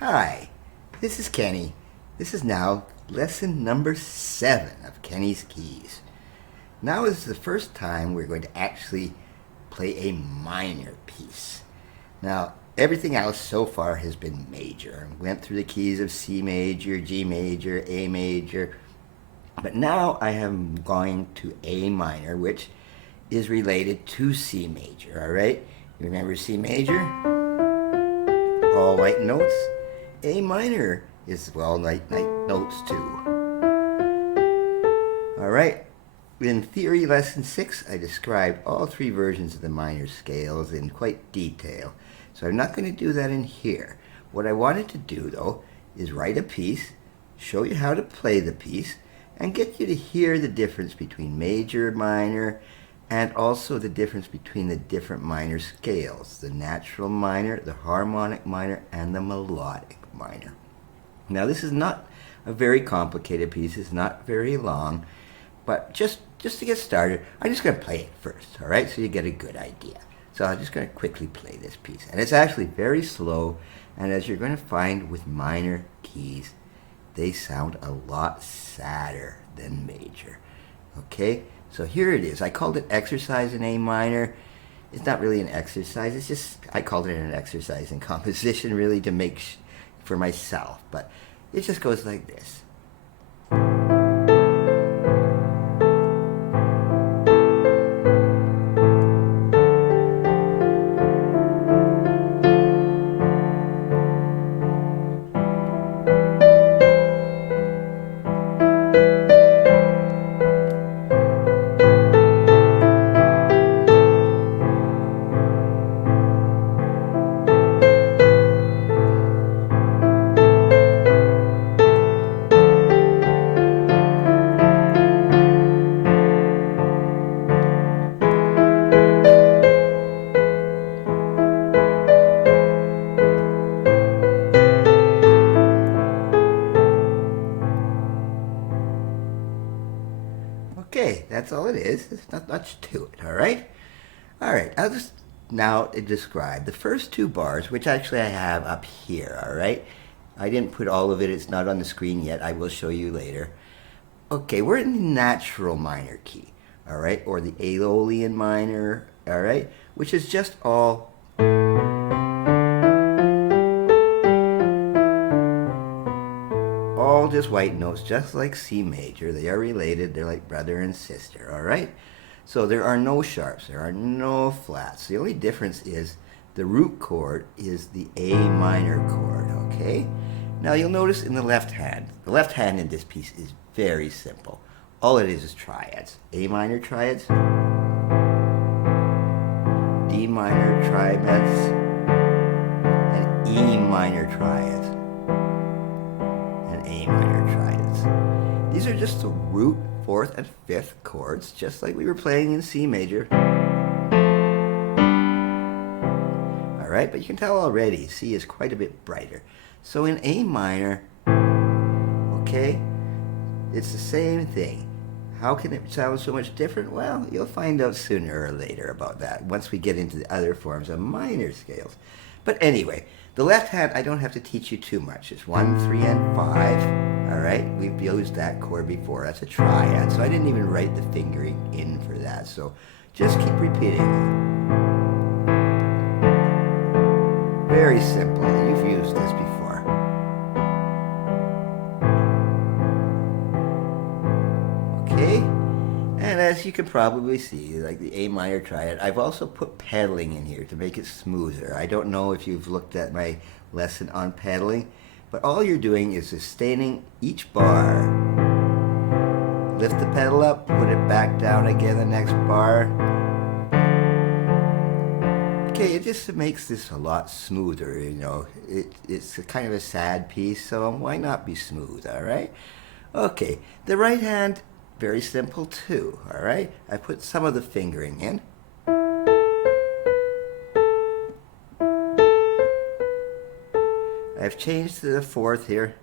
Hi, this is Kenny. This is now lesson number 7 of Kenny's Keys. Now is the first time we're going to actually play a minor piece. Now, everything else so far has been major. We went through the keys of C major, G major, A major, but now I am going to A minor, which is related to C major, all right? You remember C major? All white notes. A minor is all white notes too. All right. In theory lesson 6, I described all 3 versions of the minor scales in quite detail. So I'm not going to do that in here. What I wanted to do though is write a piece, show you how to play the piece, and get you to hear the difference between major, minor, and also the difference between the different minor scales, the natural minor, the harmonic minor, and the melodic minor. Now this is not a very complicated piece, it's not very long, but just to get started, I'm just going to play it first, all right, so you get a good idea. So I'm just going to quickly play this piece, and it's actually very slow, and as you're going to find with minor keys, they sound a lot sadder than major, okay? So here it is. I called it exercise in A minor. It's not really an exercise. It's just, I called it an exercise in composition really to make for myself. But it just goes like this. Okay, that's all it is. There's not much to it, all right? All right, I'll just now describe the first 2 bars, which actually I have up here, all right? I didn't put all of it. It's not on the screen yet. I will show you later. Okay, we're in the natural minor key, all right? Or the Aeolian minor, all right? Which is just all just white notes, just like C major. They are related. They're like brother and sister, all right? So there are no sharps. There are no flats. The only difference is the root chord is the A minor chord, okay? Now you'll notice in the left hand in this piece is very simple. All it is triads. A minor triads, D minor triads, and E minor triads. A minor triads. These are just the root, 4th, and 5th chords, just like we were playing in C major. All right, but you can tell already, C is quite a bit brighter. So in A minor, okay, it's the same thing. How can it sound so much different? Well, you'll find out sooner or later about that once we get into the other forms of minor scales. But anyway, the left hand, I don't have to teach you too much. It's 1, 3, and 5. All right, we've used that chord before. That's a triad, so I didn't even write the fingering in for that. So just keep repeating. Very simple. You've used this before. Okay, and as you can probably see, like the A minor triad, I've also put pedaling in here to make it smoother. I don't know if you've looked at my lesson on pedaling, but all you're doing is sustaining each bar. Lift the pedal up, put it back down again the next bar. Okay, it just makes this a lot smoother, you know. It's a kind of a sad piece, so why not be smooth, all right? Okay, the right hand, very simple too, all right? I put some of the fingering in. I've changed to the 4th here.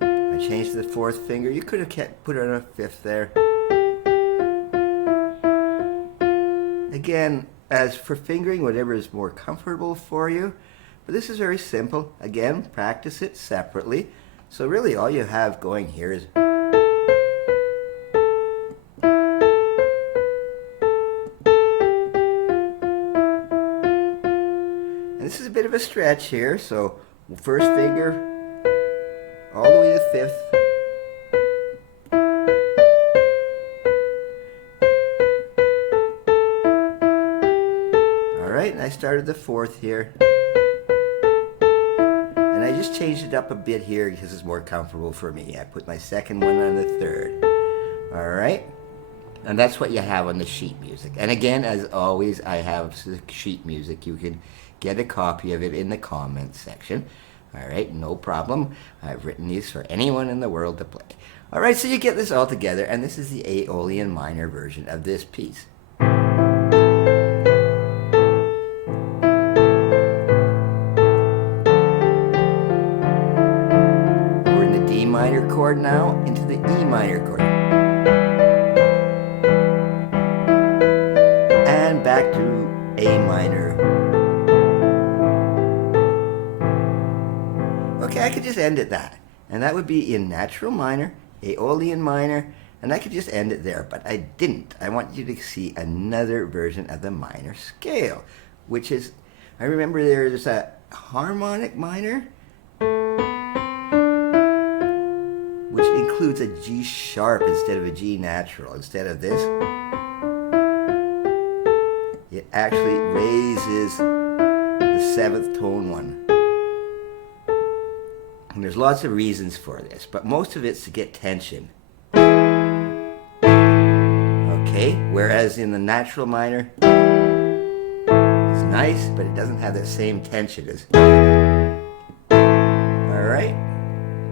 I changed to the 4th finger. You could have put it on a 5th there. Again, as for fingering, whatever is more comfortable for you. But this is very simple. Again, practice it separately. So really all you have going here is and this is a bit of a stretch here, so first finger all the way to the fifth. Alright, and I started the fourth here. And I just changed it up a bit here because it's more comfortable for me. I put my second one on the third. Alright? And that's what you have on the sheet music. And again, as always, I have sheet music. You can get a copy of it in the comments section. Alright, no problem. I've written these for anyone in the world to play. Alright, so you get this all together, and this is the Aeolian minor version of this piece. We're in the D minor chord now, into the E minor chord. And back to A minor. Okay, I could just end at that. And that would be in natural minor, Aeolian minor, and I could just end it there, but I didn't. I want you to see another version of the minor scale, which is, I remember there's a harmonic minor, which includes a G sharp instead of a G natural. Instead of this, it actually raises the seventh tone one. And there's lots of reasons for this, but most of it's to get tension. Okay, whereas in the natural minor, it's nice, but it doesn't have that same tension as. Alright?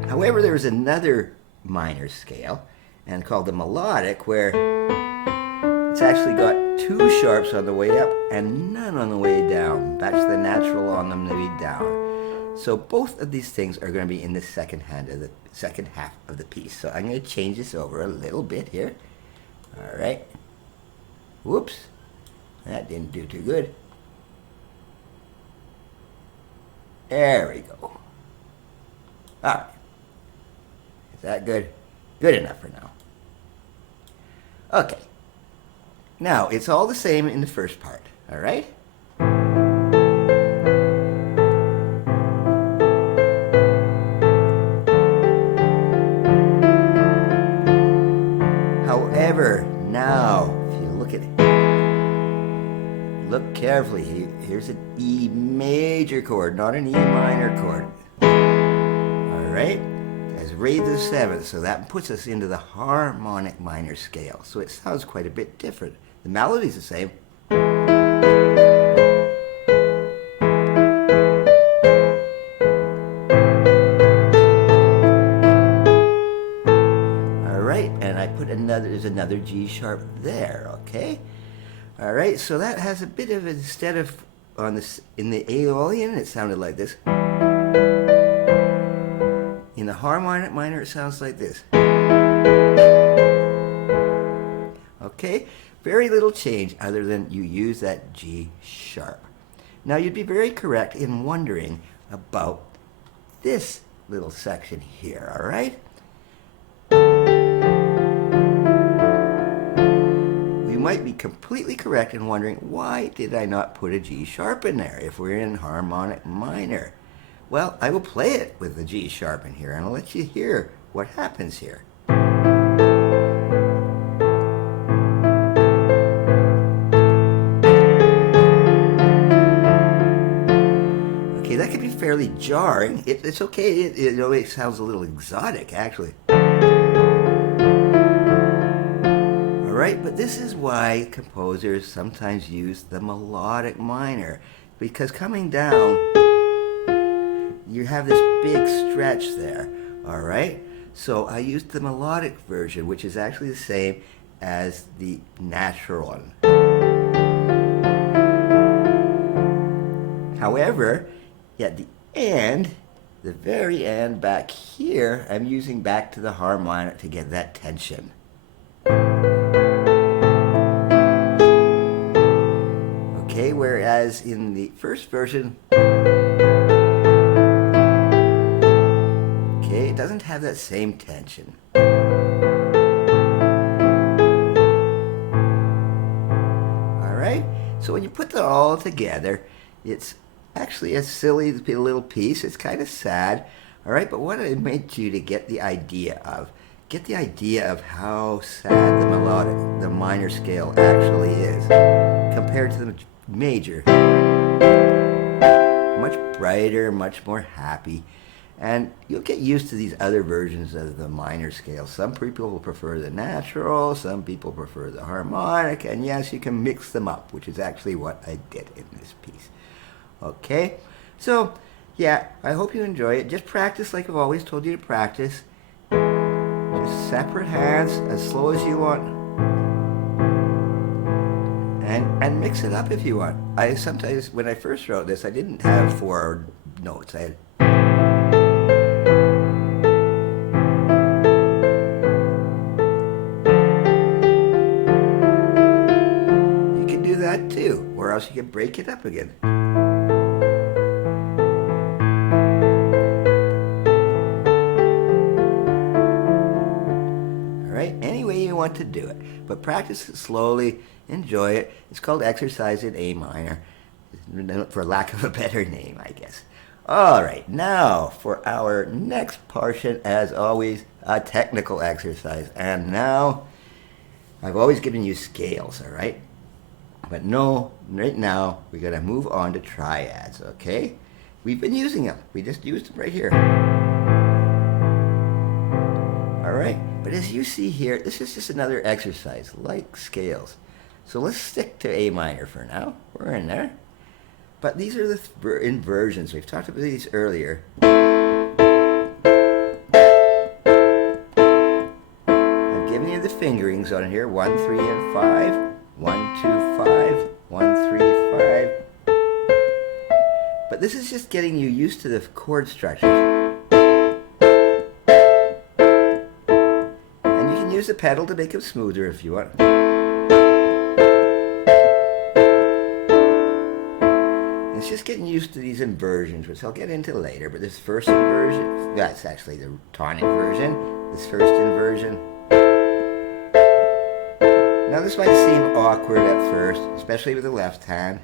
However, there's another minor scale, and called the melodic, where it's actually got two sharps on the way up and none on the way down. That's the natural on them to be down. So both of these things are going to be in the second half of the piece. So I'm going to change this over a little bit here. All right. Whoops. That didn't do too good. There we go. All right. Is that good? Good enough for now. Okay. Now, it's all the same in the first part. All right? However, now, if you look at it, look carefully. Here's an E major chord, not an E minor chord. All right? It's raised to the seventh, so that puts us into the harmonic minor scale. So it sounds quite a bit different. The melody's the same. There's another G sharp there, okay? All right, so that has a bit of, instead of on this in the Aeolian, it sounded like this. In the harmonic minor, it sounds like this. Okay, very little change other than you use that G sharp. Now you'd be very correct in wondering about this little section here, all right? Might be completely correct in wondering, why did I not put a G sharp in there if we're in harmonic minor? Well, I will play it with the G sharp in here and I'll let you hear what happens here. Okay, that can be fairly jarring. It's okay, it sounds a little exotic actually. Right, but this is why composers sometimes use the melodic minor, because coming down, you have this big stretch there, all right? So I used the melodic version, which is actually the same as the natural one. However, at the end, the very end back here, I'm using back to the harmonic to get that tension. Okay, whereas in the first version, doesn't have that same tension. Alright, so when you put that all together, it's actually a silly little piece. It's kind of sad. Alright, but what I meant you to get the idea of how sad the minor scale actually is compared to the major. Much brighter, much more happy. And you'll get used to these other versions of the minor scale. Some people will prefer the natural, some people prefer the harmonic, and yes, you can mix them up, which is actually what I did in this piece. Okay, so yeah, I hope you enjoy it. Just practice like I've always told you to practice. Just separate hands, as slow as you want. And mix it up if you want. I sometimes, when I first wrote this, I didn't have 4 notes. I had that too, or else you can break it up again. Alright, any way you want to do it, but practice it slowly, enjoy it. It's called exercise in A minor, for lack of a better name, I guess. Alright, now for our next portion, as always, a technical exercise. And now, I've always given you scales, alright? But no, right now, we're going to move on to triads, okay? We've been using them. We just used them right here. All right, but as you see here, this is just another exercise, like scales. So let's stick to A minor for now. We're in there. But these are the inversions. We've talked about these earlier. I've given you the fingerings on here, 1, 3, and 5. 1, 2, 5, 1, 3, 5. But this is just getting you used to the chord structures. And you can use the pedal to make them smoother if you want. It's just getting used to these inversions, which I'll get into later. But this first inversion, that's actually the tonic version. This first inversion. Now this might seem awkward at first, especially with the left hand.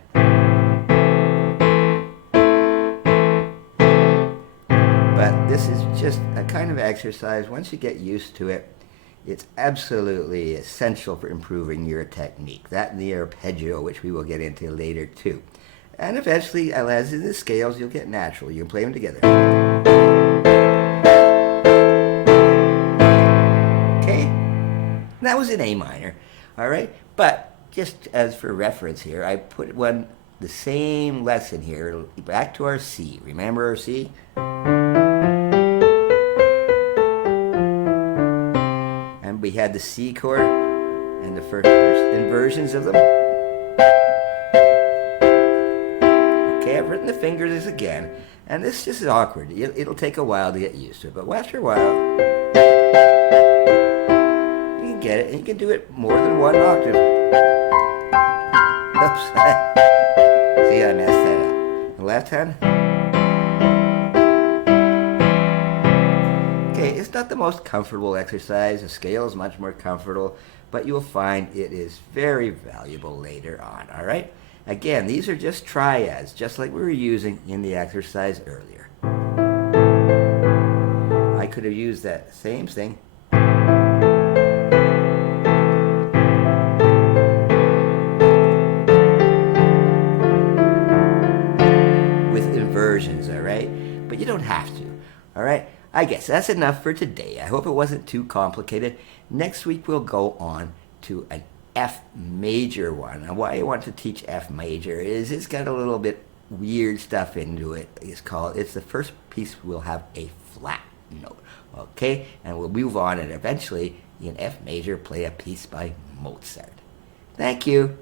But this is just a kind of exercise. Once you get used to it, it's absolutely essential for improving your technique. That and the arpeggio, which we will get into later too. And eventually, as in the scales, you'll get natural. You can play them together. Okay? That was in A minor. All right, but just as for reference here, I put the same lesson here, back to our C. Remember our C? And we had the C chord and the first inversions of them. Okay, I've written the fingers again, and this just is awkward. It'll take a while to get used to it, but after a while, get it, and you can do it more than 1 octave. Oops. See, I messed that up. The left hand. Okay, it's not the most comfortable exercise. The scale is much more comfortable, but you'll find it is very valuable later on, all right? Again, these are just triads, just like we were using in the exercise earlier. I could have used that same thing. All right, but you don't have to. All right, I guess that's enough for today. I hope it wasn't too complicated. Next week we'll go on to an F major one. And why I want to teach F major is it's got a little bit weird stuff into it. It's the first piece we'll have a flat note. Okay, and we'll move on and eventually in F major play a piece by Mozart. Thank you.